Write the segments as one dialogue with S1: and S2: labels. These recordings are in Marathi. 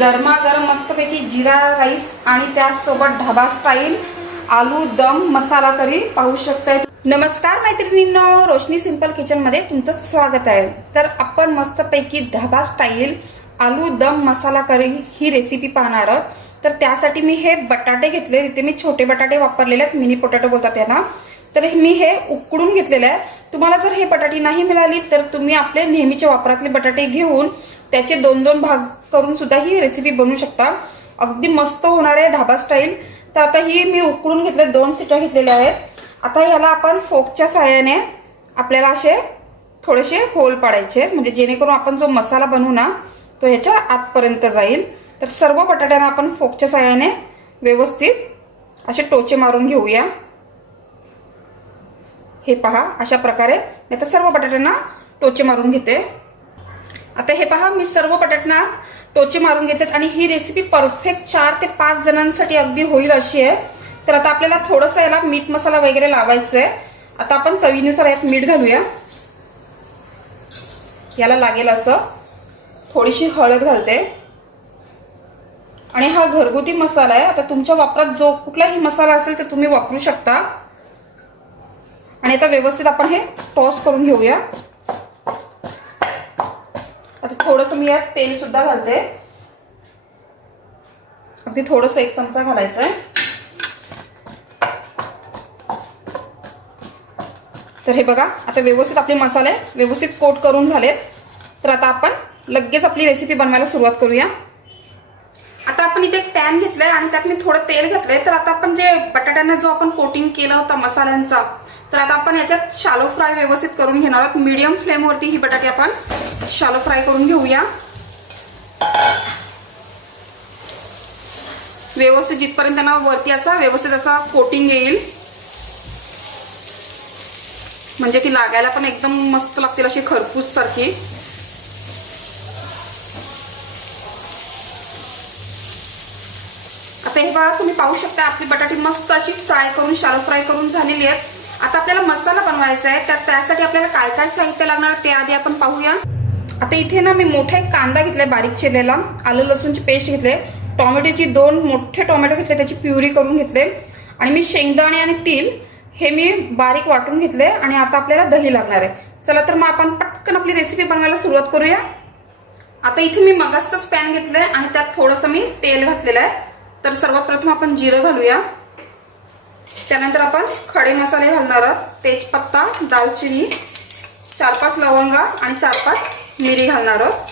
S1: गरमागरम मस्तपैकी जिरा राईस आणि त्यासोबत ढाबा स्टाईल आलू दम मसाला करी पाहू शकताय. नमस्कार मैत्रिणींनो रोशनी सिंपल किचनमध्ये तुमचं स्वागत आहे. तर आपण मस्तपैकी ढाबा स्टाईल आलू दम मसाला करी ही रेसिपी पाहणार आहोत. तर त्यासाठी मी हे बटाटे घेतले. तिथे मी छोटे बटाटे वापरलेले आहेत. मिनी पोटॅटो बोलतात त्यांना तर मी हे उकडून घेतलेलं आहे. तुम्हाला जर हे बटाटे नाही मिळाली तर तुम्ही आपले नेहमीच्या वापरातले बटाटे घेऊन त्याचे दोन दोन भाग करून सुद्धा ही रेसिपी बनवू शकता. अगदी मस्त होणार आहे ढाबा स्टाईल तर आता ही मी उकळून घेतले दोन सिट्या घेतलेल्या आहेत. आता ह्याला आपण फोकच्या सहाय्याने आपल्याला असे थोडेसे होल पाडायचे आहेत. म्हणजे जेणेकरून आपण जो मसाला बनवू ना तो ह्याच्या आतपर्यंत जाईल. तर सर्व बटाट्यांना आपण फोकच्या सहाय्याने व्यवस्थित असे टोचे मारून घेऊया. हे पहा अशा प्रकारे. मी आता सर्व बटाट्यांना टोचे मारून घेते. आता हे पहा मी सर्व बटाट्यांना टोचे मारून घेतलेत. आणि ही रेसिपी परफेक्ट चार ते पाच जणांसाठी अगदी होईल अशी आहे. तर आता आपल्याला थोडंसं याला मीठ मसाला वगैरे लावायचं आहे आता आपण चवीनुसार यात मीठ घालूया. याला लागेल असं. थोडीशी हळद घालते. आणि हा घरगुती मसाला आहे. आता तुमच्या वापरात जो कुठलाही मसाला असेल तर तुम्ही वापरू शकता. आणि आता व्यवस्थित आपण हे टॉस करून घेऊया आता थोडस मी यात तेल सुद्धा घालते. अगदी थोडस एक चमचा घालायचा आहे तर हे बघा आता व्यवस्थित आपले मसाले व्यवस्थित कोट करून झालेत. तर आता आपण लगेच आपली रेसिपी बनवायला सुरुवात करूया. आता आपण इथे एक पॅन घेतलंय आणि त्यात मी थोडं तेल घेतलंय. तर आता आपण जे बटाट्यांना जो आपण कोटिंग केला होता मसाल्यांचा तर आता आपण याच्यात शालो फ्राय व्यवस्थित करून घेणार आहोत. मीडियम फ्लेमवरती ही बटाटे आपण शालो फ्राय करून घेऊया. व्यवस्थित जिथपर्यंत त्यांना वरती असा व्यवस्थित असा कोटिंग येईल. म्हणजे ती लागायला पण एकदम मस्त लागतील अशी खरपूस सारखी. हे बघा तुम्ही पाहू शकता आपली बटाटी मस्त अशी फ्राय करून शालो फ्राय करून झालेली आहेत. आता आपल्याला मसाला बनवायचा आहे तर त्यासाठी आपल्याला काय काय साहित्य लागणार ते आधी आपण पाहूया. आता इथे ना मी मोठा एक कांदा घेतलाय बारीक चिरलेला आलू लसूणची पेस्ट घेतले टोमॅटोची दोन मोठे टोमॅटो घेतले त्याची प्युरी करून घेतले आणि मी शेंगदाणे आणि तीळ हे मी बारीक वाटून घेतले आणि आता आपल्याला दही लागणार आहे. चला तर मग आपण पटकन आपली रेसिपी बनवायला सुरुवात करूया. आता इथे मी मगासच पॅन घेतलंय आणि त्यात थोडंसं मी तेल घातलेलं आहे. तर सर्वात प्रथम आपण जिरं घालूया. त्यानंतर आपण खडे मसाले घालणार आहोत. तेजपत्ता दालचिनी चार पाच लवंगा आणि चार पाच मिरी घालणार आहोत.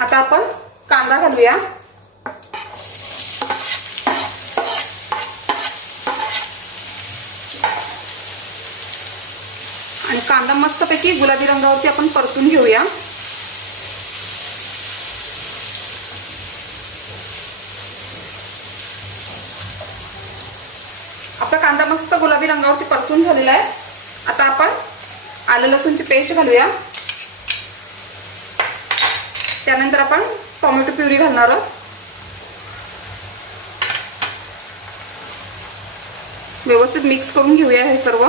S1: आता आपण कांदा घालूया. आणि कांदा मस्तपैकी गुलाबी रंगावरती आपण परतून घेऊया. आपला कांदा मस्त गुलाबी रंगावरती परतून झालेला आहे. आता आपण आलं लसूणची पेस्ट घालूया. त्यानंतर आपण टोमॅटो प्युरी घालणार आहोत. व्यवस्थित मिक्स करून घेऊया हे सर्व.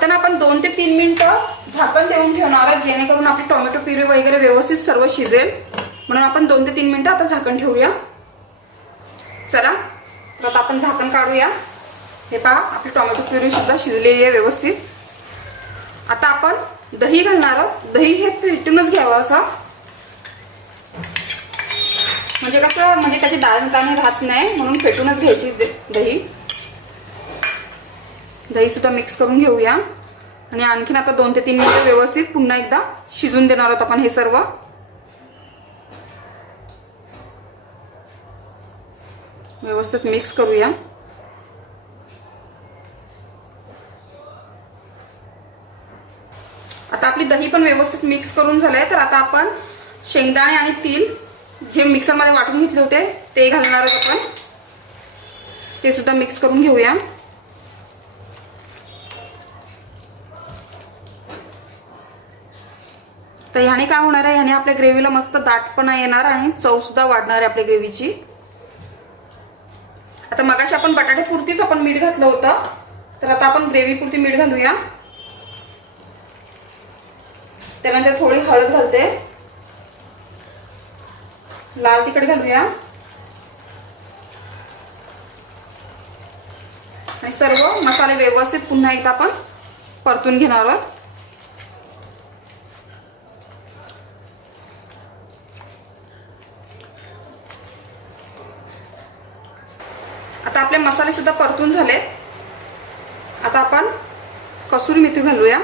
S1: आता ना आपण दोन ते तीन मिनटं झाकण देऊन ठेवणार आहोत जेणेकरून आपली टोमॅटो प्युरी वगैरे व्यवस्थित सर्व शिजेल. म्हणून आपण दोन ते तीन मिनटं आता झाकण ठेवूया. चला तर आता आपण झाकण काढूया. हे पहा आपली टोमॅटो प्युरी सुद्धा शिजलेली आहे व्यवस्थित. आता आपण दही घालणार आहोत. दही हे फेटूनच घ्यावं असं. म्हणजे कसं म्हणजे त्याची दाणे राहत नाही म्हणून फेटूनच घ्यायची दही. दही सुद्धा मिक्स करून घेऊया. आणि आणखीन आता दोन ते तीन मिनिटं व्यवस्थित पुन्हा एकदा शिजून देणार आहोत आपण हे सर्व. व्यवस्थित मिक्स करूया. आता आपली दही पण व्यवस्थित मिक्स करून झालंय तर आता आपण शेंगदाणे आणि तील जे मिक्सरमध्ये वाटून घेतले होते ते घालणार आहोत आपण. ते सुद्धा मिक्स करून घेऊया. तर ह्याने काय होणार आहे? ह्याने आपल्या ग्रेव्हीला मस्त दाटपणा येणार आणि चव सुद्धा वाढणार आहे आपल्या ग्रेव्हीची आता मगाशी आपण बटाटे पुरतीच आपण मीठ घातलं होतं. तर आता आपण ग्रेव्ही पुरती मीठ घालूया. त्यानंतर थोडी हळद घालते. लाल तिखट घालूया. आणि सर्व मसाले व्यवस्थित पुन्हा एकदा आपण परतून घेणार आहोत. आता आपले मसाले सुद्धा परतून झालेत. आता आपण कसुरी मेथी घालूया.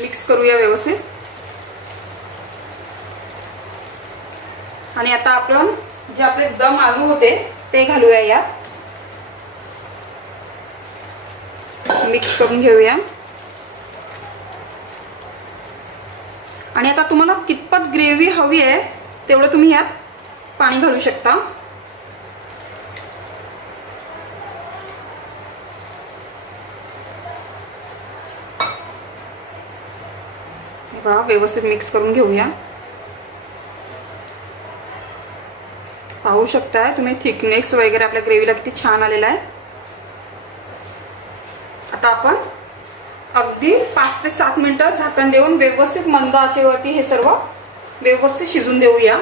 S1: मिक्स करूया व्यवस्थित. आणि आता आपण जे आपले दम आलू होते ते घालूया यात. मिक्स करून घेऊया. आणि आता तुम्हाला कितपत ग्रेव्ही हवी आहे तेवढं तुम्ही यात पाणी घालू शकता. हे पहा व्यवस्थित मिक्स करून घेऊया. पाहू शकताय तुम्ही थिकनेस वगैरे आपल्या ग्रेव्हीला किती छान आलेला आहे. आता आपण अगदी पाच ते सात मिनिटं झाकण देऊन व्यवस्थित मंद आचेवरती हे सर्व व्यवस्थित शिजून देऊया.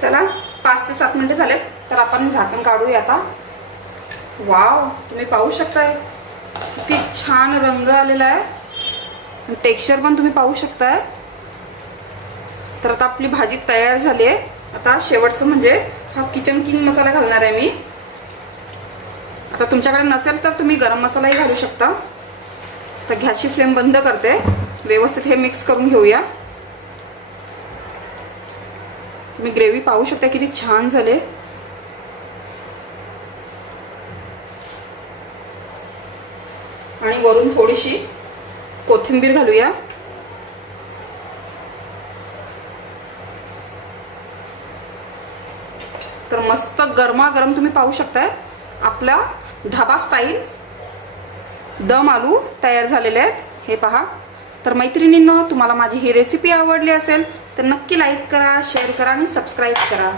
S1: चला पाच ते सात मिनिटं झालेत तर आपण झाकण काढूया आता. वाव तुम्ही पाहू शकताय किती छान रंग आलेला आहे. टेक्स्चर पण तुम्ही पाहू शकताय. तर आता आपली भाजी तयार झाली आहे. आता शेवटचं म्हणजे हा किचन किंग मसाला घालणार आहे मी. आता तुमच्याकडे नसेल तर तुम्ही गरम मसालाही घालू शकता. तर घ्याची फ्लेम बंद करते. व्यवस्थित हे मिक्स करून घेऊया. तुम्ही ग्रेव्ही पाहू शकता किती छान झाले. आणि वरून थोडीशी कोथिंबीर घालूया. तर मस्त गरमागरम तुम्ही पाहू शकताय. आपला ढाबा स्टाईल दम आलू तयार झालेले आहेत. हे पहा. तर मैत्रिणींनो तुम्हाला माझी ही रेसिपी आवडली असेल तर नक्की लाईक करा शेअर करा आणि सबस्क्राईब करा.